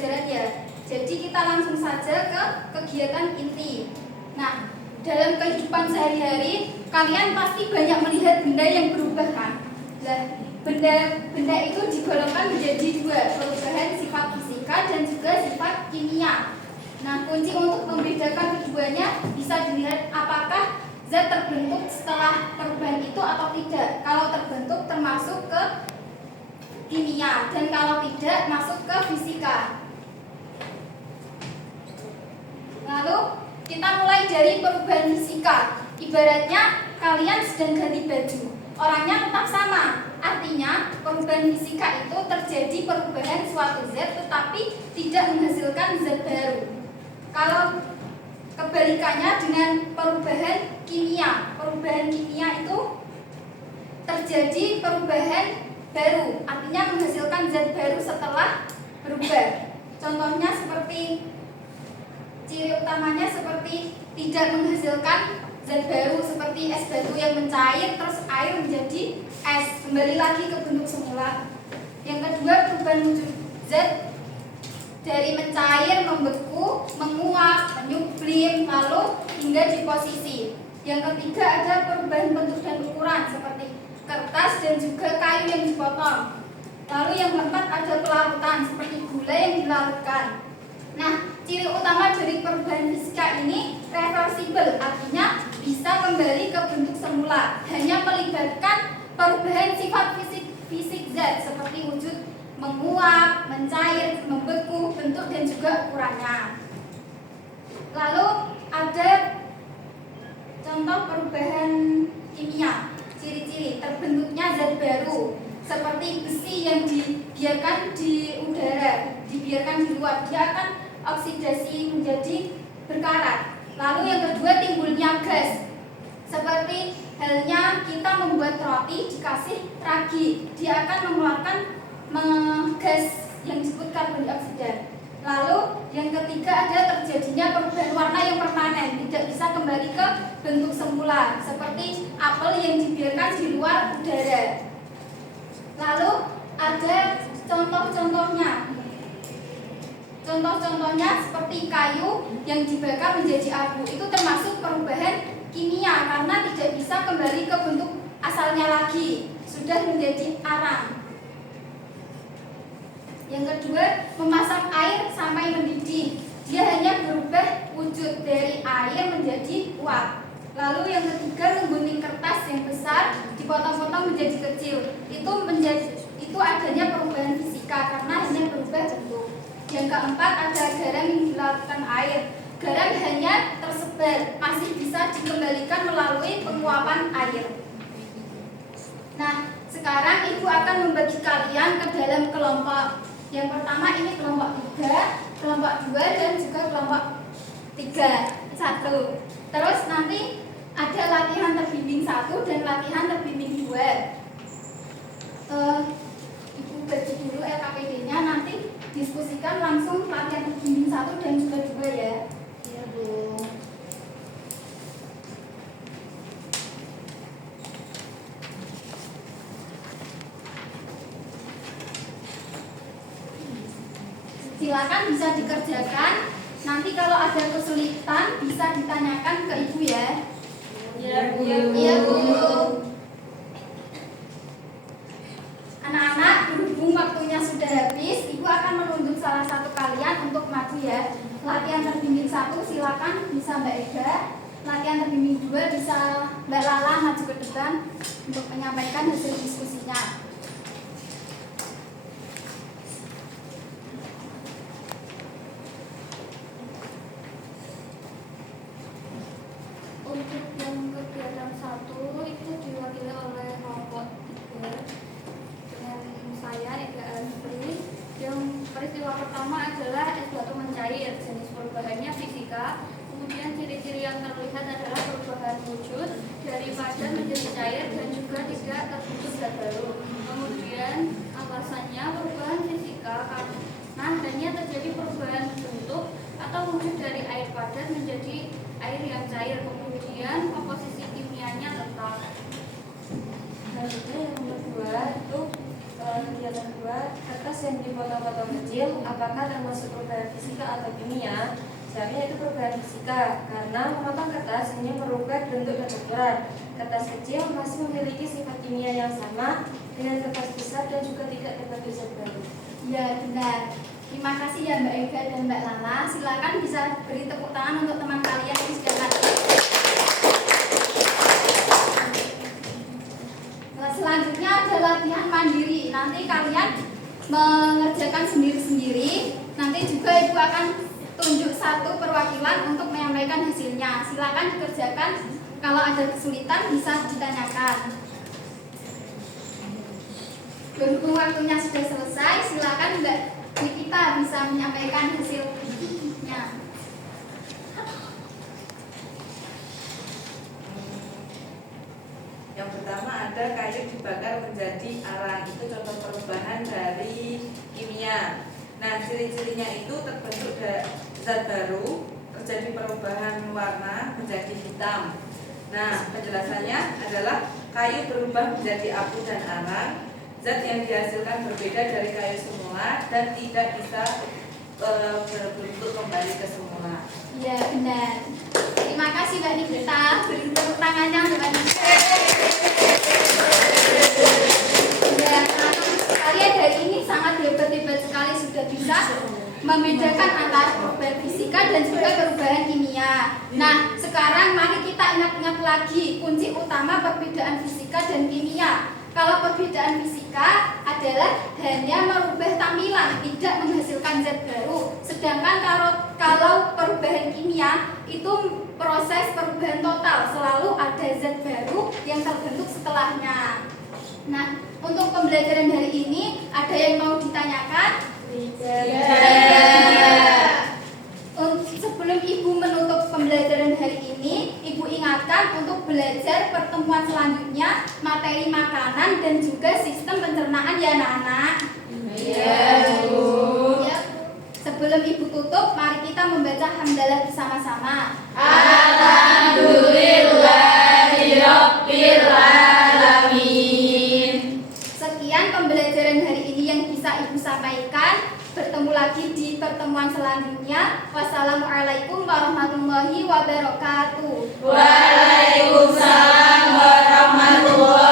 pembelajaran ya. Jadi kita langsung saja ke kegiatan inti. Nah, dalam kehidupan sehari-hari kalian pasti banyak melihat benda yang berubah kan? Nah, benda itu digolongkan menjadi dua, perubahan sifat fisika dan juga sifat kimia. Nah, kunci untuk membedakan keduanya bisa dilihat apakah zat terbentuk setelah perubahan itu atau tidak. Kalau terbentuk termasuk ke kimia dan kalau tidak masuk ke fisika. Lalu kita mulai dari perubahan fisika. Ibaratnya kalian sedang ganti baju, orangnya tetap sama. Artinya perubahan fisika itu terjadi perubahan suatu zat tetapi tidak menghasilkan zat baru. Kalau kebalikannya dengan perubahan kimia itu terjadi perubahan baru, artinya menghasilkan zat baru setelah berubah. Contohnya seperti ciri utamanya seperti tidak menghasilkan zat baru seperti es batu yang mencair terus air menjadi es, kembali lagi ke bentuk semula. Yang kedua, perubahan wujud zat dari mencair, membeku, menguap, menyublim, lalu hingga di posisi. Yang ketiga ada perubahan bentuk dan ukuran seperti kertas dan juga kayu yang dipotong. Lalu yang keempat ada pelarutan seperti gula yang dilarutkan. Nah, ciri utama dari perubahan fisika ini reversibel, artinya bisa kembali ke bentuk semula, hanya melibatkan perubahan sifat fisik zat seperti wujud menguap, mencair, membeku, bentuk dan juga ukurannya. Lalu ada contoh perubahan kimia, ciri-ciri terbentuknya zat baru seperti besi yang dibiarkan di udara, dibiarkan di luar, dia akan oksidasi menjadi berkarat. Lalu yang kedua, timbulnya gas. Seperti halnya kita membuat roti dikasih ragi, dia akan mengeluarkan gas yang disebut karbon dioksida. Lalu yang ketiga ada terjadinya perubahan warna yang permanen, tidak bisa kembali ke bentuk semula, seperti apel yang dibiarkan di luar udara. Lalu ada contoh-contohnya. Contoh-contohnya seperti kayu yang dibakar menjadi abu, itu termasuk perubahan kimia karena tidak bisa kembali ke bentuk asalnya lagi, sudah menjadi arang. Yang kedua, memasak air sampai mendidih, dia hanya berubah wujud dari air menjadi uap. Lalu yang ketiga, menggunting kertas yang besar dipotong-potong menjadi kecil, itu adanya perubahan fisika karena hanya berubah bentuk. Yang keempat ada garam yang dilarutkan air, garam hanya tersebar, masih bisa dikembalikan melalui penguapan air. Nah, sekarang ibu akan membagi kalian ke dalam kelompok. Yang pertama ini kelompok 3, kelompok 2 dan juga kelompok 1. Terus nanti ada latihan terbimbing 1 dan latihan terbimbing 2. Ibu bagi dulu LKPD-nya, nanti diskusikan langsung latihan terbimbing 1 dan juga 2 ya. Iya, Bu. Silakan bisa dikerjakan. Nanti kalau ada kesulitan bisa ditanyakan ke ibu ya. Iya, Bu. Iya, Bu. Anak-anak, berhubung waktunya sudah habis, ibu akan menunjuk salah satu kalian untuk maju ya. Latihan terbimbing 1 silakan bisa Mbak Ega. Latihan terbimbing 2 bisa Mbak Lala maju ke depan untuk menyampaikan hasil diskusinya. Untuk yang kegiatan 1 itu diwakili oleh kelompok 3 dengan saya Ega Andri. Yang peristiwa pertama adalah es batu mencair, jenis perubahannya fisika. Kemudian ciri-ciri yang terlihat adalah perubahan wujud dari padat menjadi cair dan juga tidak terbentuk zat baru. Kemudian alasannya perubahan fisika karena hanya terjadi perubahan bentuk atau wujud dari air padat menjadi air yang cair. Kemudian komposisi kimianya tetap. Selanjutnya yang kedua itu yang kedua, kertas yang dipotong-potong kecil apakah termasuk perubahan fisika atau kimia? Jawabnya itu perubahan fisika, karena memotong kertas hanya merubah bentuk dan ukuran. Kertas kecil masih memiliki sifat kimia yang sama dengan kertas besar dan juga tidak terbentuk zat baru. Ya, benar. Terima kasih ya Mbak Ega dan Mbak Lala. Silakan bisa beri tepuk tangan untuk teman kalian yang sudah hadir. Nah, selanjutnya ada latihan mandiri. Nanti kalian mengerjakan sendiri-sendiri. Nanti juga Ibu akan tunjuk satu perwakilan untuk menyampaikan hasilnya. Silakan dikerjakan. Kalau ada kesulitan bisa ditanyakan. Berhubung waktunya sudah selesai, silakan Mbak Nikita bisa menyampaikan hasilnya. Yang pertama ada kayu dibakar menjadi arang. Itu contoh perubahan dari kimia. Nah, ciri-cirinya itu terbentuk zat baru, terjadi perubahan warna menjadi hitam. Nah, penjelasannya adalah kayu berubah menjadi abu dan arang. Zat yang dihasilkan berbeda dari kayu semula dan tidak bisa berbentuk kembali ke semula. Ya, benar. Terima kasih Mbak Nikita. Beri tepuk tangannya untuk Mbak Nikita. Ya, kalian hari ini sangat hebat-hebat sekali, sudah bisa membedakan antara perubahan fisika dan juga perubahan kimia. Nah, sekarang mari kita ingat-ingat lagi kunci utama perbedaan fisika dan kimia. Kalau perbedaan fisika adalah hanya merubah tampilan, tidak menghasilkan zat baru. Sedangkan kalau perubahan kimia itu proses perubahan total, selalu ada zat baru yang terbentuk setelahnya. Nah, untuk pembelajaran hari ini ada yang mau ditanyakan? Sebelum Ibu menutup pembelajaran hari ini, Ibu ingatkan untuk belajar pertemuan selanjutnya materi makanan dan juga sistem pencernaan ya anak-anak. Iya, Bu. Ya. Sebelum Ibu tutup, mari kita membaca hamdalah bersama-sama. Alhamdulillahirabbil alamin. Sekian pembelajaran hari ini yang bisa Ibu sampaikan. Bertemu lagi di pertemuan selanjutnya. Wassalamualaikum warahmatullahi wabarakatuh. Waalaikumsalam warahmatullahi